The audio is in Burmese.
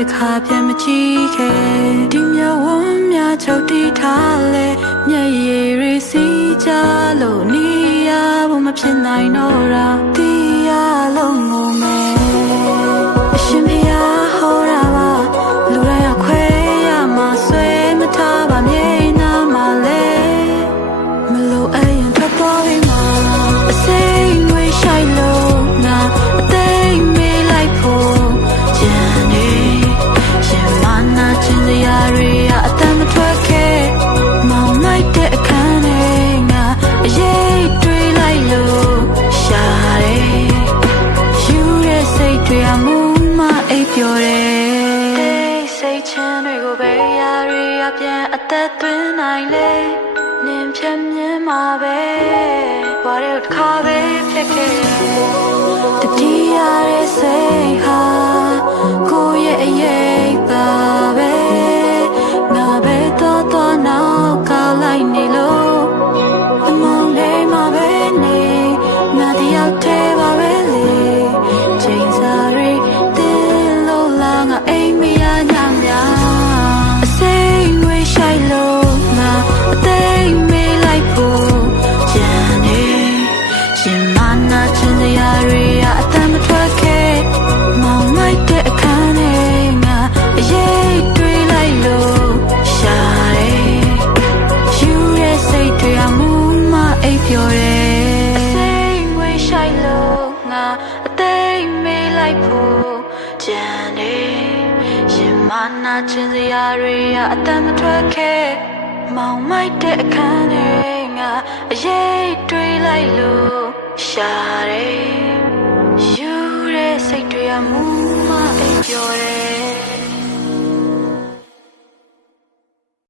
တခါပြန်မကြည့်ခဲ့ဒီမြဝန်းများချုပ်တီးထားလဲမျက်ရည်တွေစီးကြလို့နေရဖို့မဖြစ်နိုင်တော့တာတီးရလို့ငုံမယ်အရှင်ဖေဟာဟောတာပါလူတိုင်းအခွဲရမှာဆွဲမထားပါမြေနာမှာလဲမလို့အရင်ထွက်သွားပြီမှာအစိမ့်ဝေးရှိုက်လို့နာအသိမေးလိုက်ဖို့ကြံနေရှင်မနာချင်စရာတွေအတမ်းမထွက်ခဲ့မောင်လိုက်တဲ့အခန်းထဲငါအရေးတွေးလိုက်လို့ရှာတယ်ယူတဲ့စိတ်တွေအမှုမအိပ်ပျော်တယ်စိတ်ချမ်းတွေကိုပဲရာတွေအပြန်အသက်သွင်းနိုင်လေနင်ဖြတ်မြင်မှာပဲဘာလို့တစ်ခါပဲဖြစ်ခဲ့တတိယရဲ့စိတ်ဟာကိုယ့်ရဲ့အရေးပါပဲငါပဲတော့နောက်ကလိုက်နေလို့အမောင်လေးမှာပဲနေငါတယောက်တည်းပါပဲလေချိန်စားရီတင်းလို့လာငါအိမ်မရညများအစိမ့်ဝေးရှိုက်လို့ငါအသိမေးလိုက်ဖို့ကြံနေရှင်မနာချင်စရာတွေအတမ်းမထွက်ခဲ့မောင်လိုက်တဲ့အခန်းထဲငါအရေးတွေးလိုက်လို့ရှာတယ်ယူတဲ့စိတ်တွေအမှုမအိပ်ပျော်တယ်အစိမ့်ဝေးရှိုက်လို့ငါအသိမေးလိုက်ဖို့ကြံနေရှင်မနာချင်စရာတွေအတမ်းမထွက်ခဲ့မောင်မိုက်တဲ့အခန်းထဲငါအရေးတွေးလိုက်လို့ရှာတယ်ယူတဲ့စိတ်တွေအမှုမအိပ်ပျော်တယ်